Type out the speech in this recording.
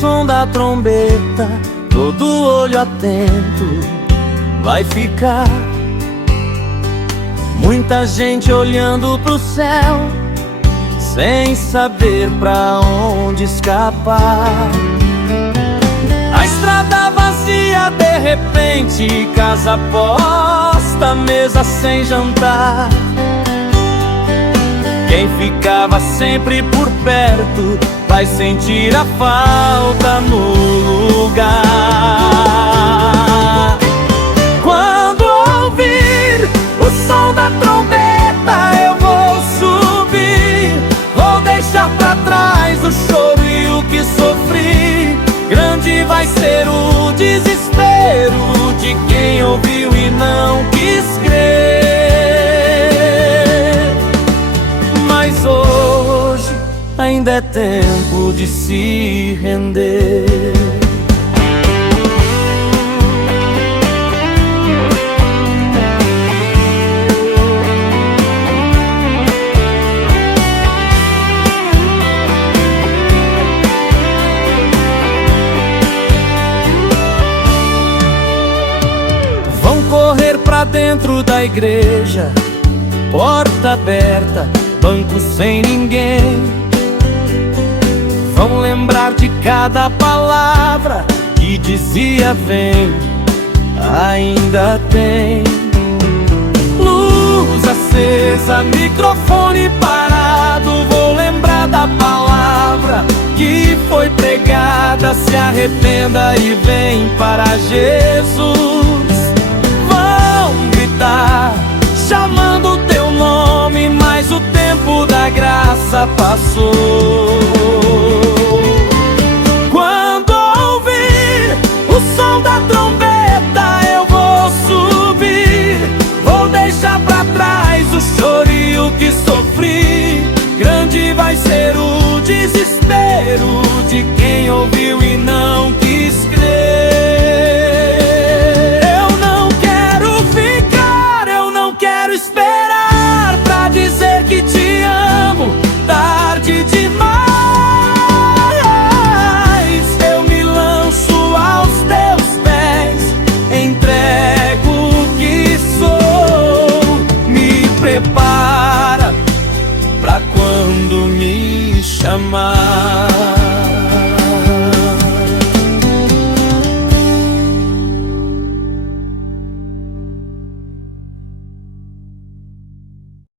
som da trombeta, todo olho atento vai ficar. Muita gente olhando pro céu, sem saber pra onde escapar. A estrada vazia, de repente, casa posta, mesa sem jantar. Quem ficava sempre por perto vai sentir a falta no lugar. Quando ouvir o som da trombeta, eu vou subir, vou deixar pra trás o choro e o que sofri. Grande vai ser o desespero de quem ouviu e não quis crer. Mas hoje ainda é tempo de se render. Vão correr pra dentro da igreja, porta aberta, banco sem ninguém. Vão lembrar de cada palavra que dizia vem, ainda tem. Luz acesa, microfone parado, vou lembrar da palavra que foi pregada. Se arrependa e vem para Jesus. Vão gritar, chamando o teu nome, mas o tempo da graça passou. Quando ouvir o som da trombeta, eu vou subir, vou deixar pra trás o choro e o que sofri. Grande vai ser o desespero de quem ouviu e não quis crer. Eu não quero ficar, eu não quero esperar pra dizer que te amo, tarde demais. Eu me lanço aos teus pés, entrego o que sou. Me prepara pra quando me chamar.